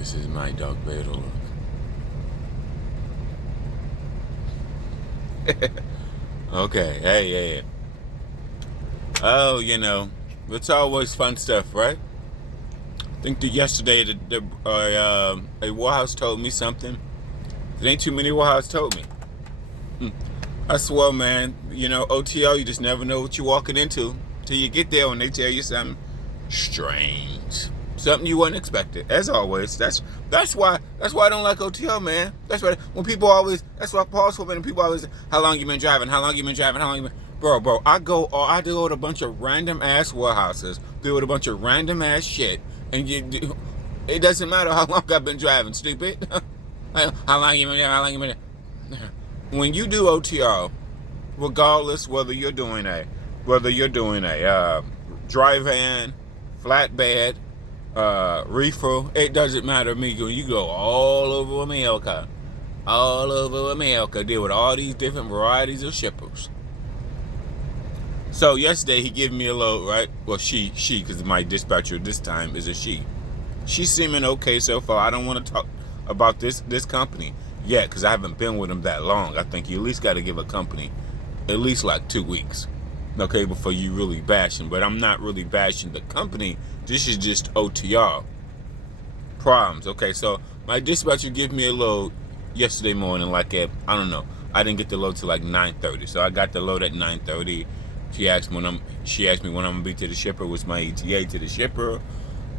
This is my Dark Vader look. Okay, hey. Oh, it's always fun stuff, right? I think that yesterday a Warehouse told me something. There ain't too many Warehouse told me. I swear, man, OTO, you just never know what you're walking into till you get there when they tell you something strange. Something you wouldn't expect it. As always. That's why I don't like OTO, man. That's why Paul's hoping and people always, how long you been driving? Bro, I do go to a bunch of random ass warehouses, deal with a bunch of random ass shit, and it doesn't matter how long I've been driving, stupid. How long you been there? When you do OTO, regardless whether you're doing a dry van, flatbed, reefer, it doesn't matter to me. You go all over America, deal with all these different varieties of shippers. So yesterday he gave me a load, right? Well, she, because my dispatcher this time is a she. She's seeming okay so far. I don't want to talk about this company yet because I haven't been with them that long. I think you at least got to give a company at least like 2 weeks, okay, before you really bashing. But I'm not really bashing the company. This is just OTR problems. Okay, so my dispatcher gave me a load yesterday morning, like at, I don't know, I didn't get the load till like 9:30. So I got the load at 9:30. She asked me when I'm gonna be to the shipper. Was my ETA to the shipper?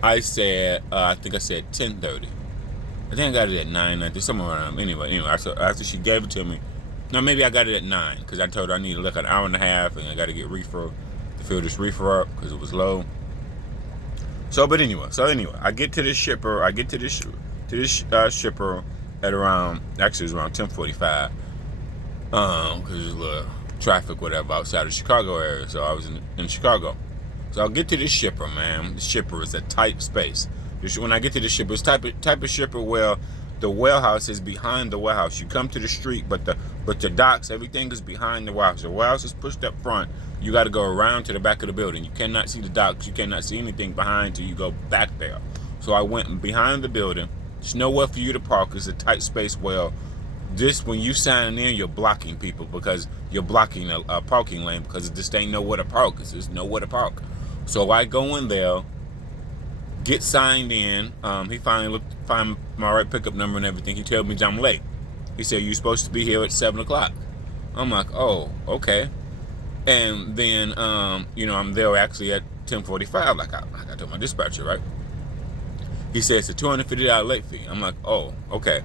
I said, I think I said 10:30. I think I got it at 9:30, somewhere around. Anyway, so after she gave it to me, no, maybe I got it at 9 because I told her I needed like an hour and a half, and I got to get reefer to fill this reefer up because it was low. So anyway, I get to this shipper. I get to this shipper at around, actually it was around 10:45, because there's a little traffic, whatever, outside of Chicago area. So I was in Chicago. So I'll get to this shipper, man. The shipper is a tight space. When I get to the shipper, it's type of shipper where the warehouse is behind the warehouse. You come to the street, but the docks, everything is behind the warehouse. The warehouse is pushed up front. You got to go around to the back of the building. You cannot see the docks. You cannot see anything behind till you go back there. So I went behind the building. There's nowhere for you to park. It's a tight space where when you sign in, you're blocking people because you're blocking a parking lane because it just ain't nowhere to park. There's nowhere to park. So I go in there, get signed in. He finally find my right pickup number and everything. He told me I'm late. He said, you're supposed to be here at 7 o'clock. I'm like, oh, okay. And then, I'm there actually at 10:45, like I told my dispatcher, right? He said, it's a $250 late fee. I'm like, oh, okay.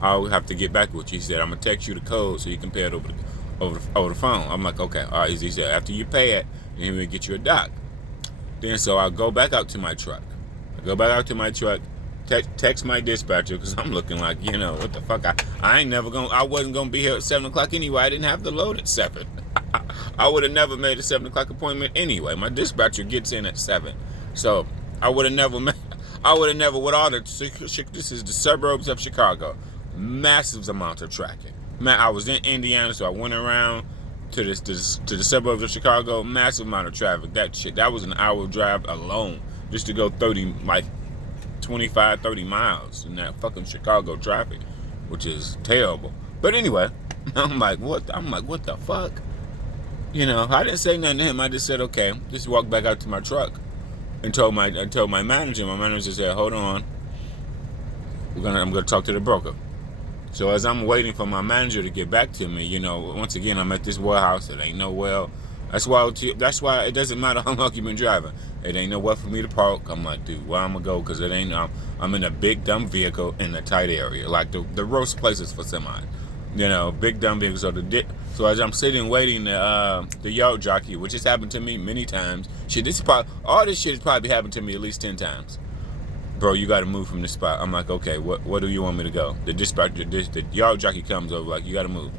I'll have to get back with you. He said, I'm going to text you the code so you can pay it over the phone. I'm like, okay. All right. He said, after you pay it, then he'll get you a dock. Then so I'll go back out to my truck. Text my dispatcher because I'm looking like, what the fuck? I wasn't going to be here at 7 o'clock anyway. I didn't have the load at 7. I would have never made a 7 o'clock appointment anyway. My dispatcher gets in at 7. So I would have never, with all this is the suburbs of Chicago. Massive amounts of traffic. Man, I was in Indiana, so I went around to the suburbs of Chicago. Massive amount of traffic. That was an hour drive alone just to go 25, 30 miles in that fucking Chicago traffic, which is terrible. But anyway, I'm like, what the fuck? I didn't say nothing to him. I just said, okay, just walked back out to my truck and told my manager. My manager said, hold on, I'm gonna talk to the broker. So as I'm waiting for my manager to get back to me, once again, I'm at this warehouse. It ain't nowhere. That's why it doesn't matter how long you've been driving. It ain't nowhere for me to park. I'm like, dude, where I'm gonna go? Because I'm in a big dumb vehicle in a tight area, like the worst places for semi. Big dumb vehicle. So as I'm sitting waiting, the yard jockey, which has happened to me many times. All this shit has probably happened to me at least 10 times. Bro, you got to move from this spot. I'm like, okay, where do you want me to go? The dispatcher, the yard jockey comes over like, you got to move.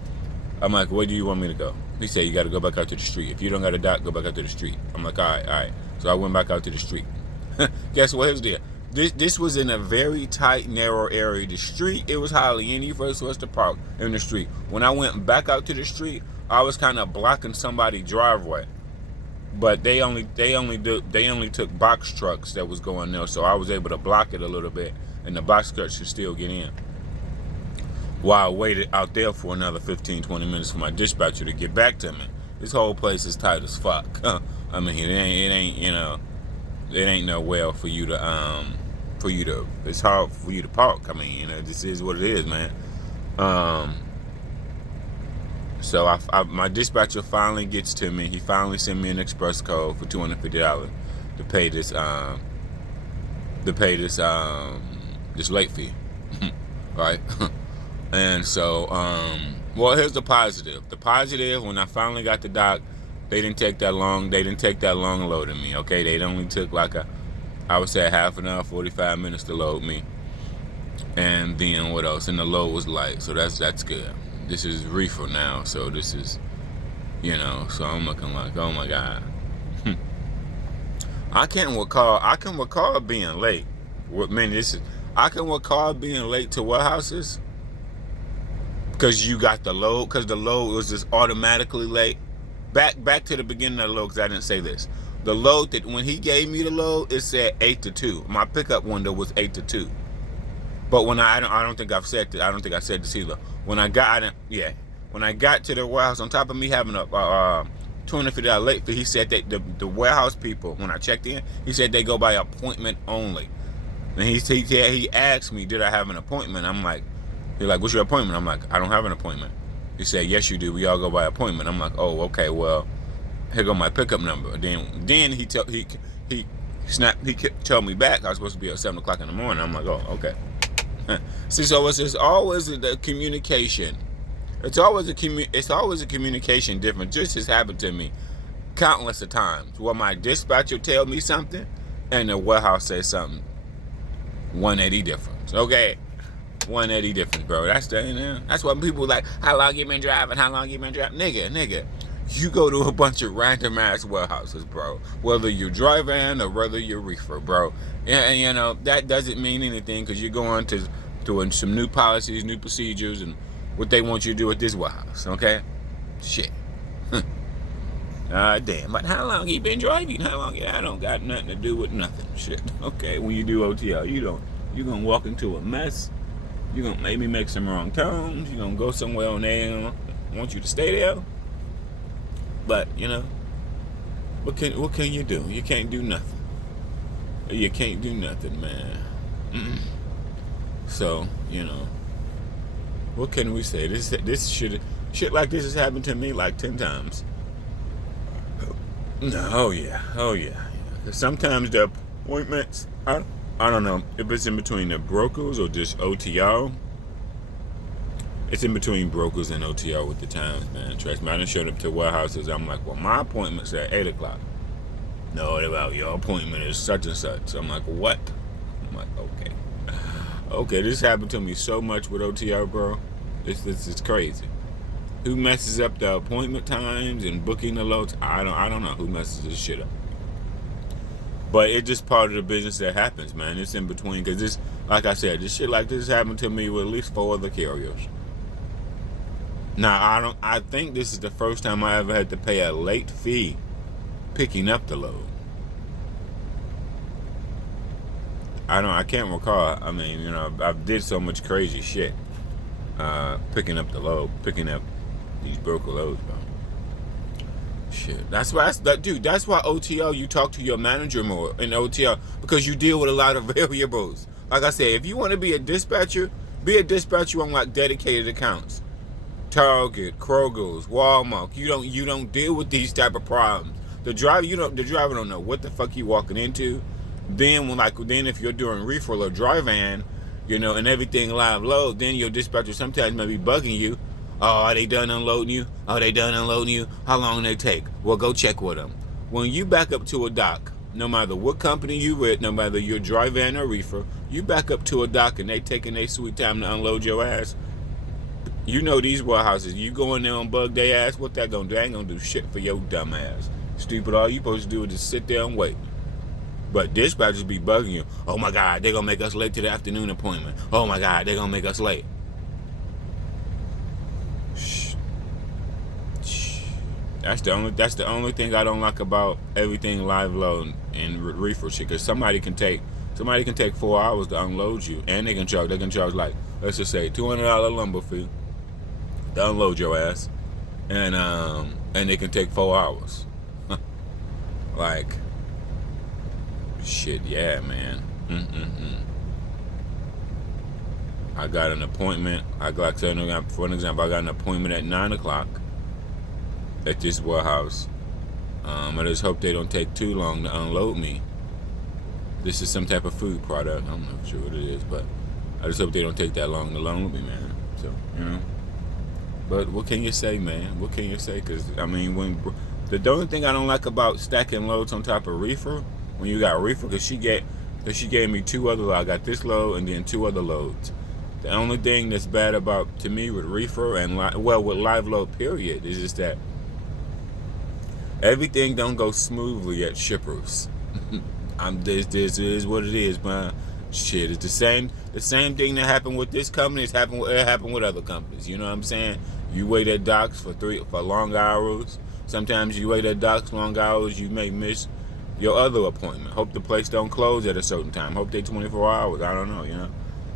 I'm like, where do you want me to go? He said, you got to go back out to the street. If you don't got a dock, go back out to the street. I'm like, all right. So I went back out to the street. Guess what? Here's the deal. This was in a very tight, narrow area. The street, it was hardly any place for us to park in the street. When I went back out to the street, I was kind of blocking somebody's driveway. But they only took box trucks that was going there, so I was able to block it a little bit and the box truck should still get in. While I waited out there for another 15, 20 minutes for my dispatcher to get back to me. This whole place is tight as fuck. I mean, it ain't, it ain't nowhere for you to, it's hard for you to park. I mean, this is what it is, man. So my dispatcher finally gets to me. He finally sent me an express code for $250 to pay this this late fee, right? And so, well, here's the positive. The positive, when I finally got the dock, they didn't take that long. They didn't take that long loading me. Okay, they only took like I would say half an hour, 45 minutes to load me. And then what else? And the load was light, so that's good. This is reefer now, so this is, so I'm looking like, oh my God. I can recall being late. I can recall being late to warehouses because you got the load, because the load was just automatically late. Back to the beginning of the load, because I didn't say this. The load that when he gave me the load, it said 8 to 2. My pickup window was 8 to 2. But when I don't think I've said that. I don't think I said this either. When I got to the warehouse, on top of me having a $250 late fee, he said that the warehouse people, when I checked in, he said they go by appointment only. And he asked me, did I have an appointment? I'm like, he's like, what's your appointment? I'm like, I don't have an appointment. He said, yes, you do. We all go by appointment. I'm like, oh, okay, well, here go my pickup number. Then he told me back I was supposed to be at 7 o'clock in the morning. I'm like, oh, okay. See, so it's always the communication. It's always a communication difference. Just has happened to me countless of times where my dispatcher tell me something and the warehouse says something 180 difference. Okay, 180 difference, bro. That's why people like, how long you been driving? How long you been driving? Nigga, you go to a bunch of random ass warehouses, bro. Whether you're driving or whether you're reefer, bro. And that doesn't mean anything because you're going to doing some new policies, new procedures, and what they want you to do at this warehouse. Okay, shit. Damn. But how long you been driving? How long? I don't got nothing to do with nothing. Shit. Okay. When you do OTL, you're gonna walk into a mess. You're gonna maybe make some wrong turns. You're gonna go somewhere on there and want you to stay there. But what can you do? You can't do nothing. You can't do nothing, man. So what can we say? This shit like this has happened to me like 10 times. No, oh yeah. Sometimes the appointments, I don't know if it's in between the brokers or just OTR. It's in between brokers and OTR with the times, man. Trust me, I done showed up to warehouses. I'm like, well, my appointment's at 8 o'clock. No, about your appointment is such and such. So I'm like, what? I'm like, okay. Okay, this happened to me so much with OTR, bro. This is crazy. Who messes up the appointment times and booking the loads? I don't know who messes this shit up. But it's just part of the business that happens, man. It's in between, because this, like I said, this shit like this happened to me with at least 4 other carriers. Now, I think this is the first time I ever had to pay a late fee picking up the load. I can't recall. I mean, I did so much crazy shit. Picking up the load, picking up these broker loads, bro. Shit. That's why OTL, you talk to your manager more in OTL, because you deal with a lot of variables. Like I said, if you want to be a dispatcher on like dedicated accounts. Target, Kroger's, Walmart. You don't deal with these type of problems. The driver don't know what the fuck you walking into. Then if you're doing reefer or dry van, and everything live load, then your dispatcher sometimes may be bugging you. Oh, are they done unloading you? How long they take? Well, go check with them. When you back up to a dock, no matter what company you with, no matter you're dry van or reefer, you back up to a dock and they taking their sweet time to unload your ass. These warehouses, you go in there and bug their ass, what that gonna do? They ain't gonna do shit for your dumb ass. Stupid, all you supposed to do is just sit there and wait. But dispatchers be bugging you. Oh my God, they gonna make us late to the afternoon appointment. Oh my God, they gonna make us late. Shh. That's the only thing I don't like about everything live load and reefer shit. Cause somebody can take Somebody can take 4 hours to unload you, and they can charge like, let's just say $200 lumber fee to unload your ass, and they can take 4 hours. Like, shit, yeah, man. I got an appointment. For an example, I got an appointment at 9 o'clock at this warehouse. I just hope they don't take too long to unload me. This is some type of food product. I'm not sure what it is, but I just hope they don't take that long to unload me, man. So, you know. But what can you say, man? What can you say? Because, I mean, the only thing I don't like about stacking loads on top of reefer, when you got reefer, because she gave me 2 other loads. I got this load and then 2 other loads. The only thing that's bad about, to me, with reefer and, with live load, period, is just that everything don't go smoothly at shippers. This is what it is, man. Shit, it's the same thing that happened with this company. It happened with other companies. You know what I'm saying? You wait at docks for long hours. Sometimes you wait at docks long hours. You may miss your other appointment. Hope the place don't close at a certain time. Hope they 24 hours. I don't know. You know,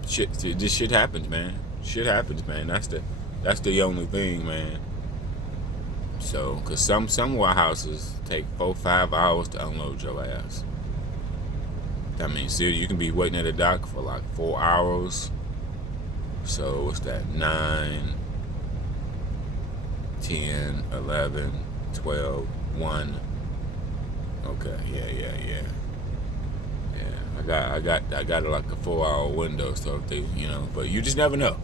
this shit happens, man. Shit happens, man. That's the only thing, man. So, cause some warehouses take 4-5 hours to unload your ass. I mean, seriously, you can be waiting at a dock for like 4 hours. So what's that? 9, 10, 11, 12, 1. Okay, yeah. I got like a 4-hour window. So if they, you know, but you just never know.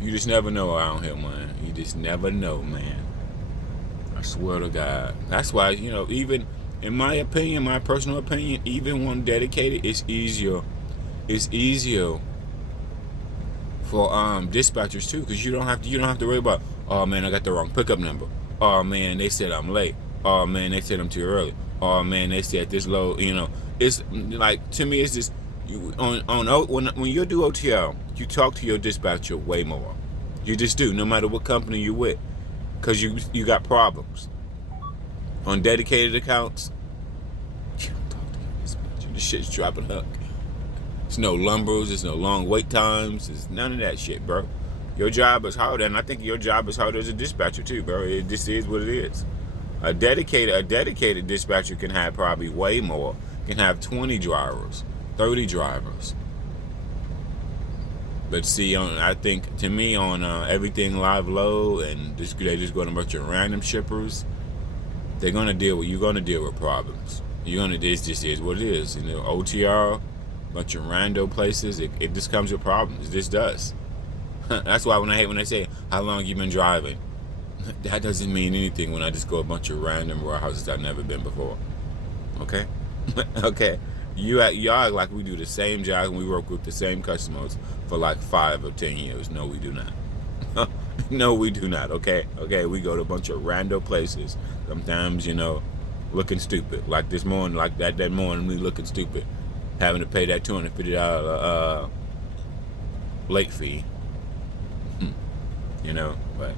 You just never know around here, man. You just never know, man. I swear to God. That's why, you know, even in my opinion, my personal opinion, even when dedicated, it's easier for dispatchers too, because you don't have to worry about, oh man, I got the wrong pickup number. Oh man, they said I'm late. Oh man, they said I'm too early. Oh man, they said this low. You know, it's like, to me, it's just when you do OTL, you talk to your dispatcher way more. You just do, no matter what company you're with, because you got problems. On dedicated accounts, you don't talk to your dispatcher. This shit's dropping hook. There's no lumbers, there's no long wait times, there's none of that shit, bro. Your job is harder, and I think your job is harder as a dispatcher too, bro. It just is what it is. A dedicated dispatcher can have probably way more. Can have 20 drivers, 30 drivers. But see, I think, to me, on everything live load, and they just go to a bunch of random shippers, you're gonna deal with problems. This just is what it is. You know, OTR, bunch of rando places, it just comes with problems. This does. That's why when I hate when they say, how long you been driving? That doesn't mean anything when I just go a bunch of random warehouses I've never been before. Okay? Okay. You act like we do the same job and we work with the same customers for like 5 or 10 years. No, we do not. No, we do not. Okay? Okay, we go to a bunch of rando places. Sometimes, you know, looking stupid. Like this morning, like that morning, we looking stupid. Having to pay that $250 late fee. You know, but